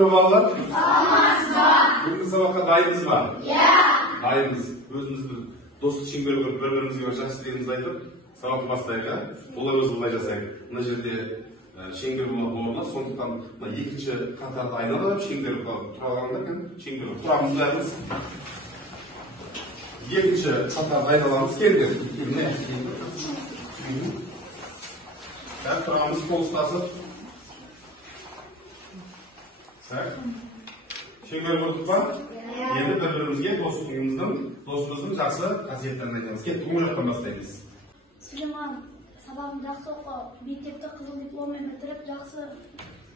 Merhabalar. Bugün sabahka dayımız var. Dayımız. Özümüz bir dostluk şengeri görüp bir-birimizге жақсылығымызды айтып, сабақты бастайық. Олар өзі былай жасайды. Мына жерде шеңбер болады. Сондықтан мына екінші қатарды айналып, шеңбер тұра алғанда шеңбер тұрамыз дайымыз. Екінші қатарды айналамыз. Келдер. Тұрамыз, қол ұстасып. Шеңбер көрдік па? Енді бір-бірімізге достығымыздың жақсы қасиеттерін айтамыз. Кеттік, оң жақтан бастаймыз. Сүлейман сабағын жақсы оқы, мектепті қызыл дипломмен бітіріп, жақсы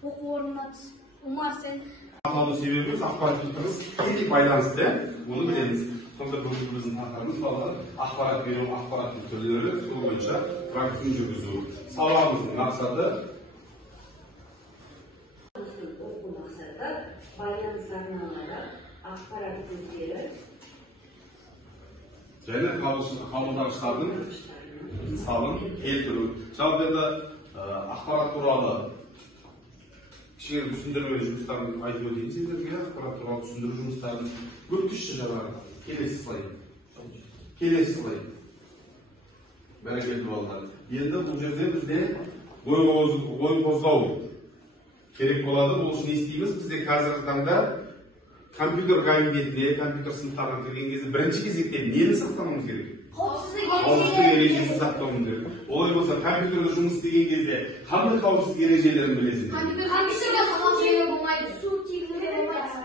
оқу орнына түс. Умар, сен Аталу себебіміз ақпарат kültürіміз тікелей байланысты, оны білеміз. Сонда бүгінгі біздің тақырыбымыз балалар ақпарат беру, ақпараттың түрлері, сол бойынша практиканы жүргізу. Сабағымыздың мақсаты байланыс арналары, ақпарат көздері және қабылдағыштардың мысалын келтіру. Жалпы енді ақпарат туралы кішкене түсіндірме жұмыстарын айтып өтейін сіздерге. Ақпарат туралы түсіндіру жұмыстарын өткізші жаңағы. Келесі слайд. Бәрекелді балалар. Енді бұл жерде бізде ой қозғау керек болады. Бұл үшін не істейміз? Бізде қазіргі таңда компьютер кабинетіне, компьютер сыныптарына кірген кезде бірінші кезекте нені сақтауымыз керек? Қауіпсіздік ережесін сақтауымыз керек. Олай болса, компьютерде жұмыс істеген кезде қандай қауіпсіздік ережелерін білесің?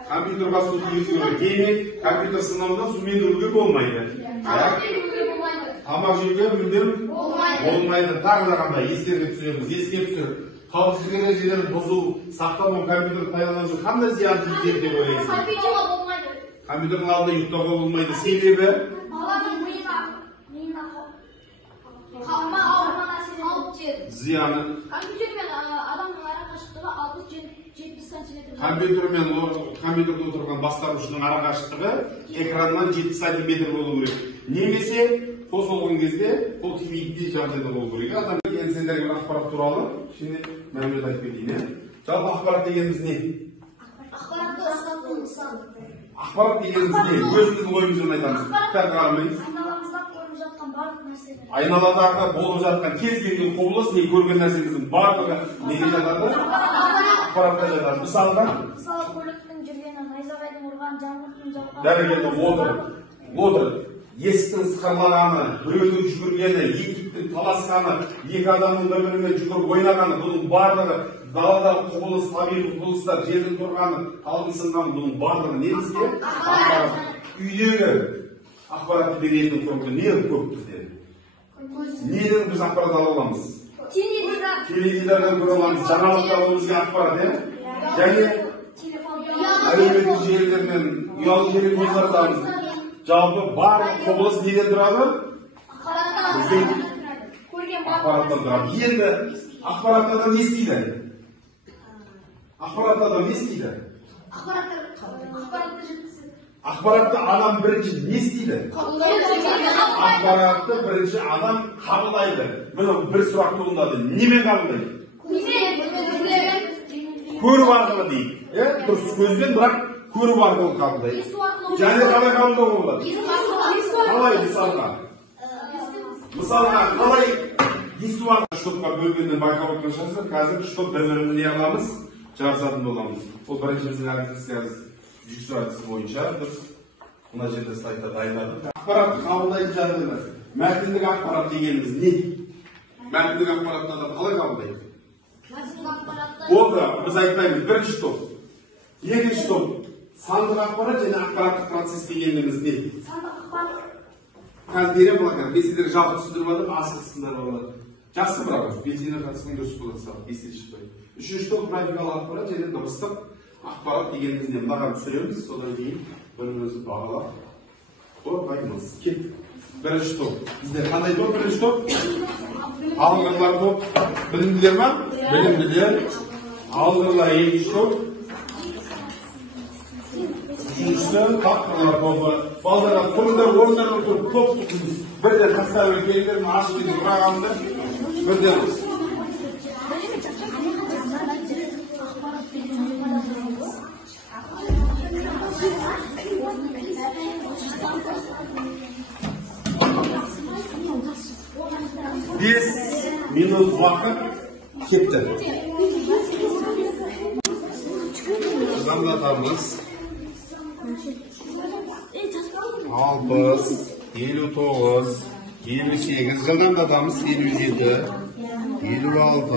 Компьютерға су тигізуге демек, компьютер сынауында сумен жүруге болмайды. Тамақ жеуге мүлдем болмайды. Тағы да қандай естерге түсіреміз, еске түсіріп. Қауіпсіздік ережелерін бұзу, сақтамау, компьютер пайдалану қандай зиян тигізеді деп ойлайсың? Компьютердің алдында ұйықтауға болмайды. Себебі зияны. Компьютерде отырған басқарушының арақашықтығы экраннан 70 сантиметр болу керек. Немесе қосылған кезде қол тимейтіндей жағдайда болу керек. Адам деген сендерге ақпарат туралы şimdi мәлімет айтып кетейін. Жалпы ақпарат дегеніміз не? Ақпарат дегеніміз не? Өзіміздің ойымызбен айтамыз. Айналадағы болып жатқан кез келген құбылыс не көрген нәрсеміздің барлығы неге жатады? Ақпаратқа жатады. Мысалға көліктің жүргені, найзағайдың ұрған, жаңбырдың жауған. Дәрігерді отыр. Есіктің сықырлағаны, біреудің жүгіргені, екіптің таласқаны, екі адамның бір-бірімен жүгіріп ойнағаны, бұның барлығы даладағы құбылыс, табиғи құбылыстар, жердің тұрғаны, талдың сынғаны, бұның барлығы не бізге? Ақпарат. Үйдегі ақпаратты беретін құрбы не көп бізде? Неден біз ақпарат ала аламыз? Теледидардан көре аламыз, жаңалықтар бізге ақпарат, және әлеуметтік желілермен ұялы телефондардан жалпы барлық құбылыс неден тұрады? Ақпараттан тұрады. Енді ақпараттардан не істейді? Ақпаратты адам бірінші не істейді? Ақпаратты бірінші адам қабылдайды. Міне бір сұрақ туындады. Немен қабылдайды? Көріп арқылы дейді. Дұрыс көзбен, бірақ көріп арқылы қабылдайды. Және қалай қабылдауға болады? Қалай мысалға қалай есту арқылы штопқа бөлгеннен байқап отырған шығарсыздар. Қазір штоп бір-бірімізді не аламыз? Жарысатын боламыз. Ол біріншіміздің әдісі жүксі әдісі бойынша біз мына жерде слайдта дайындадық. Ақпаратты қабылдайтын жағдайлар. Мәтіндік ақпарат дегеніміз не? Мәтіндік ақпаратты адам қалай қабылдайды? Олда біз айтпаймыз бірінші топ, екінші топ. Сандық ақпарат және ақпараттық процесс дегеніміз не? Қазір берем болған, мен сендерге жалпы түсіндіріп алып, асыл сындырып алады. Жақсы бірақ, белсене қатысқан дұрыс болады сабақ, естен шықпайды. Үшінші топ графикалық ақпарат және дыбыстық ақпарат дегенімізде мынаған түсіреміз, содан кейін бірімізді бағалап қоймаймыз. Кеттік. Бірінші топ. Бізде қандай топ? Бірінші топ? Алғырлар топ. Білімділер ма? Білімділер. Алғырлар екінші топ. Üçüncüsü tatlılar topu. Ballara konuda ormanın top tutunuz. Birden hasta ve gelirlerin aşkını bırakandı. Birden. Biz minut vakit ketdi. Anlatamiz. 60, 59, 58 yıldan da adamız 57, 56,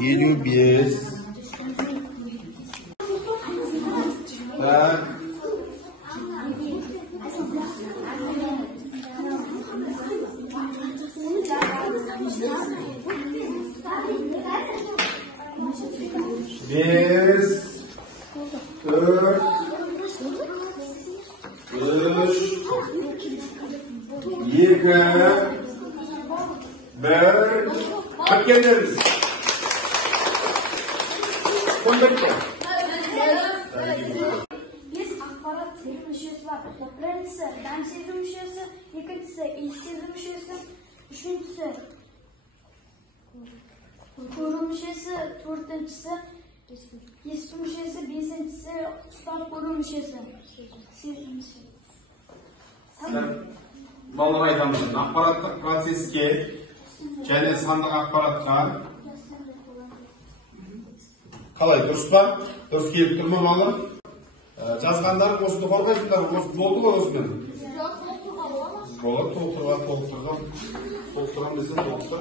55 ve biz 4 3 2 1 Hakemlerimiz. Kondukta. Biz akbarat müşesi var. Birincisi ben sezim müşesi, ikincisi ilk sezim müşesi, üçüncüsü kuru müşesi, dördüncüsü есті мүшесі, бесіншісі ұстап көру мүшесі. Балдар айтамыз, ақпараттық процеске және сандық ақпаратқа қалай, дұрыс па? Дұрыс келіп тұр ма бала? Жазғандар осыны қорғайсыңдар, осы болды ғой осымен? Болады, толықтырған десе толықтыр.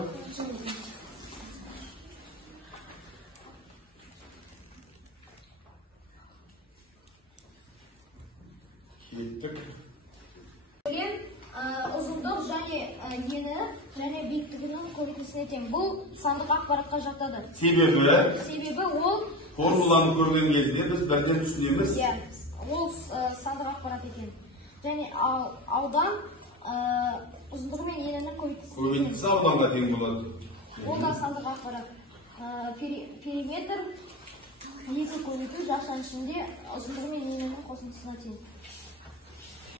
Ұзындық және ені және биіктігінің көрінісіне тең. Бұл сандық ақпаратқа жатады. Себебі ол формуланы көрген кезде біз бірден түсінеміз. Ол сандық ақпарат екен. Және аудан ұзындығы мен енінің көбейтісі ауданға тең болады. Ол да сандық ақпарат. Периметр екі көбейту жақшаның ішінде ұзындығы мен енінің қосындысына тең.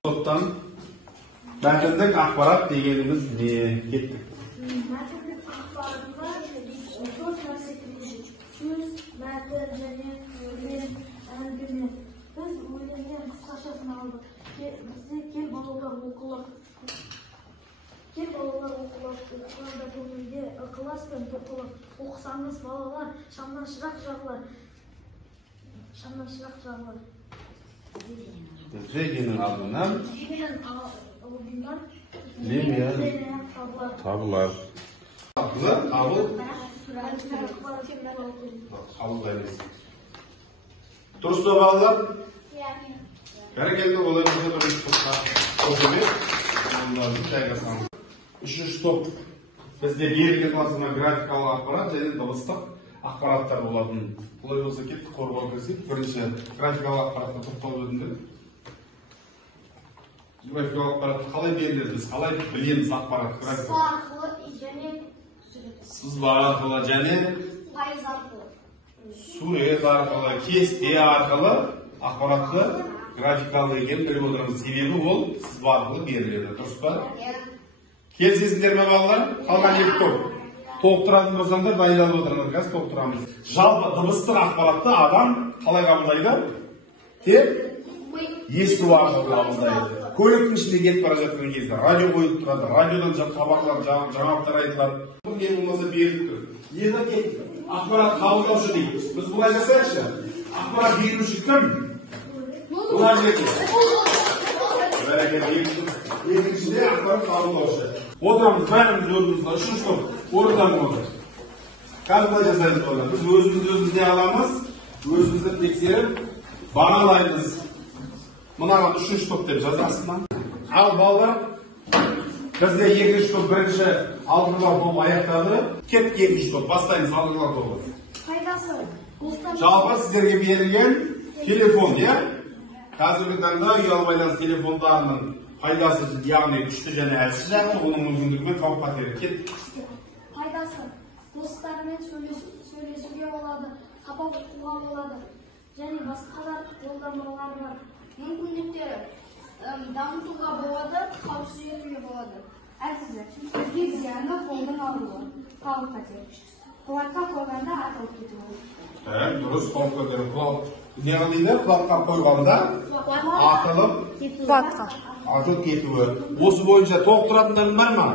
Соттан мәтіндік ақпарат дегеніміз не? Кеттік. Мәтіндік ақпаратқа төрт нәрсе кіреді. Сөз, мәтін және өлең, әңгіме. Біз өлеңнен қысқашасын алдық. Бізде кел балалар оқылық. Кел балалар оқылық. Оқыларда көңілде ықылас пен тоқылық. Оқысаңыз балалар шамнан шырақ жағылар. Шамнан шырақ жағылар. Жегенің алдынан лемия табылар. Қабылдаймыз. Дұрыс па балалар? Бәрекелді, оларыңызға бірінші топқа қосылып, онларын жайғасаңыз. Үшінші топ бізде берілген классына графикалық ақпарат және дыбыстық ақпараттар болатын. Бұлай болса кетті қорғау кірсек, бірінші графикалық ақпаратқа тоқталып өтіндік. Графикалық ақпаратты қалай беріледі? Біз қалай білеміз ақпарат графикалық? Сызба арқылы және пайыз арқылы. Сурет арқылы, кесте арқылы ақпаратты графикалық екенін біліп отырмыз. Себебі ол сызба арқылы беріледі. Дұрыс па? Келісесіздер ме балалар? Қалған екі топ. Толықтыратын болсаңдар дайындалып отырыңдар. Қазір толықтырамыз. Жалпы дыбыстық ақпаратты адам қалай қабылдайды? Тек есту арқылы қабылдайды. Көліктің ішінде кетіп бара жатқан кезде радио қойылып тұрады, радиодан хабарлар, жаңалықтар айтылады. Бұл не болмаса беріліп тұр. Енді ақпарат қабылдаушы дейді. Біз бұлай жасайықшы. Ақпарат беруші кім? Бұлай жерде. Екіншіде ақпарат қабылдаушы. Отырамыз, бәріміз орнымызда, үшінші топ орындарында отыр. Қазір бұлай жасаймыз балалар. Біз өзімізді аламыз, өзімізді тексеріп, бағалаймыз. Мұнаға үшінші топ деп жазасың. Ал балалар, бізде екінші топ бірінші алдыңғылар топ аяқтады. Кетті екінші топ, бастаймыз алдыңғылар тобы. Пайдасы. Жалпы сіздерге берілген телефон, иә? Қазіргі таңда ұялы байланыс телефондарының пайдасы, яғни күшті және әлсіз жағы, оның мүмкіндігімен қауіп қатері. Кетті. Пайдасы. Достарымен сөйлесуге болады, сабақ оқуға болады. Және басқа да жолдамалар бар. Мүмкіндіктері дамытуға болады, қауіпсіз етуге болады. Әлсізі, бізге зиянды қолдың алуы, қауіп қатері. Қуатқа қойғанда атылып кетуі. Дұрыс, қауіп қатері Ne qilinglar? Quloqqa qo'yganda atılib atılib ketuvi. O'si bo'yicha to'q turatınlarım barmi?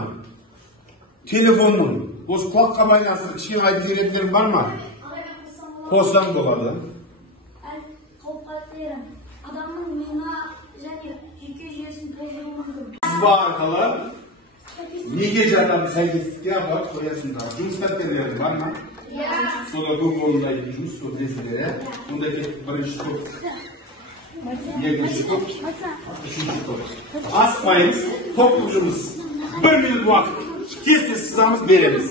Telefonmi? O'zi quloqqa baylantirib kichkina aytib beradiganlarim barmi? Qo'shsam bo'ladi. Adamın miyna және жүйке жүйесін бұзуы мүмкін. Bu arqali nega jadal saytisga borib qo'yasizlar? Жұмыс topganlaring bormi? Sonra bu o'yinda жұмыс ko'rsizlar. Unda birinchi to'p, ikkinchi to'p, uchinchi to'p. Asmaymiz, to'pli жұмыс. 1 minut vaqt tez-tez sizamiz beramiz.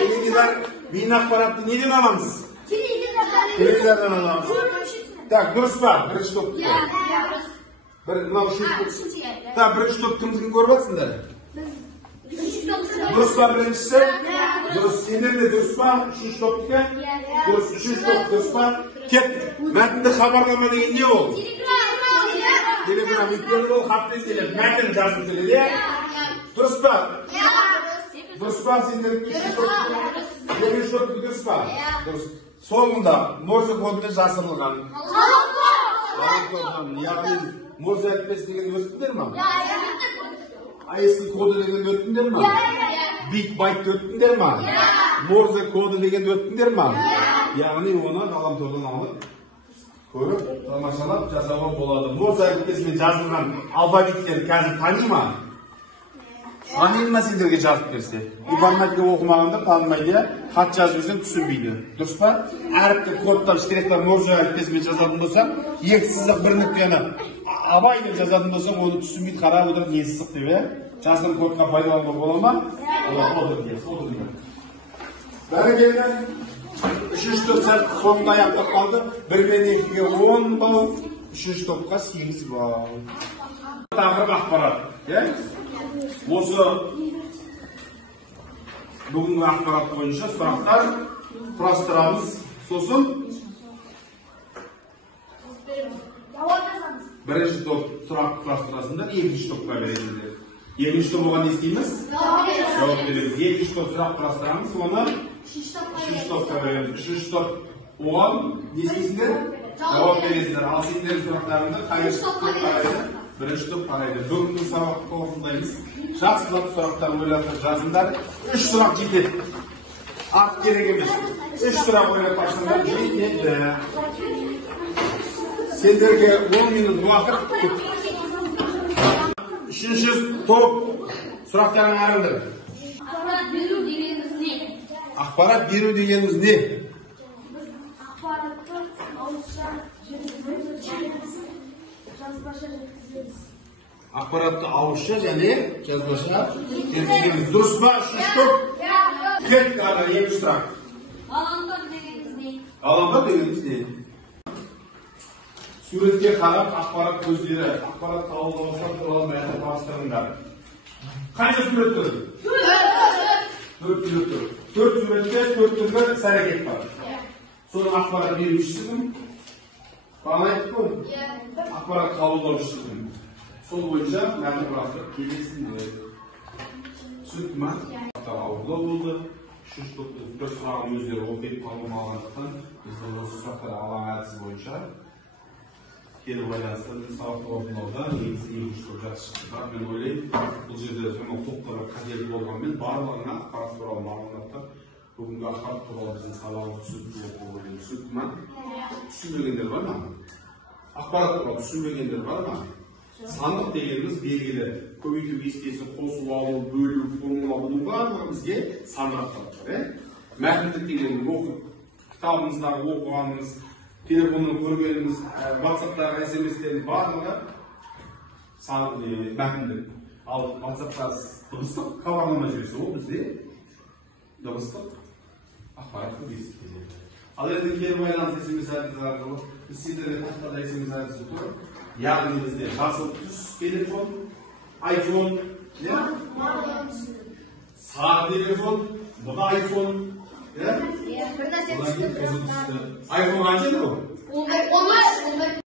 Televizor, min axborotni neden olamiz? Televizordan olamiz. Tak, durust pa, birinchi to'p. Mana shu to'p. Tak, birinchi to'p kimniki ko'ryapsizlar? Durust pa birinchisi? Durust. Senlar de durust pa? Uchinchi to'pga? Durust, uchinchi to'p durust pa? Ket. Matnda xabarnoma degan ne u? Telegram yuklanadi, xatni kelib, matn yozib keladi. Durust pa? Durust pa, senlar uchinchi to'p durust pa? Durust. Sonunda Morse koduna жазылған. Яғни Morse әліппесі деген өттіңдер ма? AES коды деген өттіңдер ма? Bit byte өттіңдер ма? Morse коды деген өттіңдер ма? Яғни оны ғаламтордан алып көріп, тамашалап жасауға болады. Morse әліппесімен жазылған алфавиттер қазір тани ма? Tanıyın mı sendерге жазып берсе? İnformatika оқымағанда танымайды, хат жазып берсең түсінбейді. Дұрыс па? Әріпті кодтап, штрихтап, Morse әліппесімен жазатын болсаң, екі сызық бір нүктені абай деп жазатын болсаң, оны түсінбейді, қарап отырып, не сызық деп, жазған кодқа пайдалануға бола ма? Olur дейсіз, olur дейсіз. Бәрекелді, үшінші топ сәт соңында аяқтап қалды. 1-мен 2-ге 10 балл, үшінші топқа 8 балл. Тақырып ақпарат. Осы бүгінгі ақпарат бойынша сұрақтар құрастырамыз. Сосын бірінші топ сұрақ құрастырасыңдар, екінші топқа бересіңдер. Екінші топ оған не істейміз? Жауап береміз. Екінші топ сұрақ құрастырамыз, оны үшінші топқа береміз. Үшінші топ оған не істейсіңдер? Жауап бересіңдер. Ал сендердің сұрақтарыңды қайсы топ қарайды? Бірінші топ қарайды. Бүгінгі сабақты қорытындаймыз. Жақсылап сұрақтар ойлатып жазыңдар. 3 сұрақ жетеді. Art керек емес. 3 сұрақ ойлап бақсаңдар жетеді. Сендерге 10 минут уақыт. Үшінші топ сұрақтарын қараңдар. Ақпарат беру дегеніміз не? Ақпаратты ауызша жазбаша жеткіземіз. Ақпаратты ауызша және жазбаша жеткіземіз. Дұрыс па? Үшінші топ? Кет қана екі сұрақ. Ғаламтор дегеніміз не? Ғаламтор дегеніміз не? Суретке қарап ақпарат көздері, ақпарат қабылдаушылар туралы баяндап таныстырыңдар. Қанша сурет тұр? 4 сурет тұр. 4 суретте 4 түрлі іс-әрекет бар. Соның ақпарат берушісі кім? Бағана айттық қой? Ақпарат қабылдаушысы кім? Сол бойынша мәтін құрастырып келесіңдер. Түсінікті ма? Ауырлау болды. Үшінші топты 4 сұрағын өздері оқып қалмағандықтан біздің осы сұрақтар алаң әдісі бойынша келіп байланыстырып сабақты орындауда негізі екінші топ жақсы шықты. Бірақ мен ойлаймын, бұл жерде сонау топтарға қателік болғанмен барлығына ақпарат туралы мағлұматтар бүгінгі ақпарат туралы біздің сабағымыз түсінікті оқып ойлаймын. Түсінікті ма? Түсінбегендер бар ма? Ақпарат туралы түсінбегендер бар ма? Сандық дегеніміз белгілі. Көбейту кестесі, қосу, алу, бөлу, формула, бұның барлығы бізге сандықтар бар. Мәтіндік дегеніміз оқып, кітабымыздағы оқығанымыз, телефонын көргеніміз, WhatsApp-тағы SMS-лердің барлығы мәтіндік. Ал WhatsApp-та дыбыстық хабарлама жіберсе, ол бізде дыбыстық ақпаратты бесіктейді. Ал енді кері байланыс SMS әдісі арқылы, біз сендерге тақтада SMS әдісі тұр. Яғни бізде жасыл түс телефон, iPhone, сары телефон, bu da iPhone. iPhone kaç yıl bu? 15.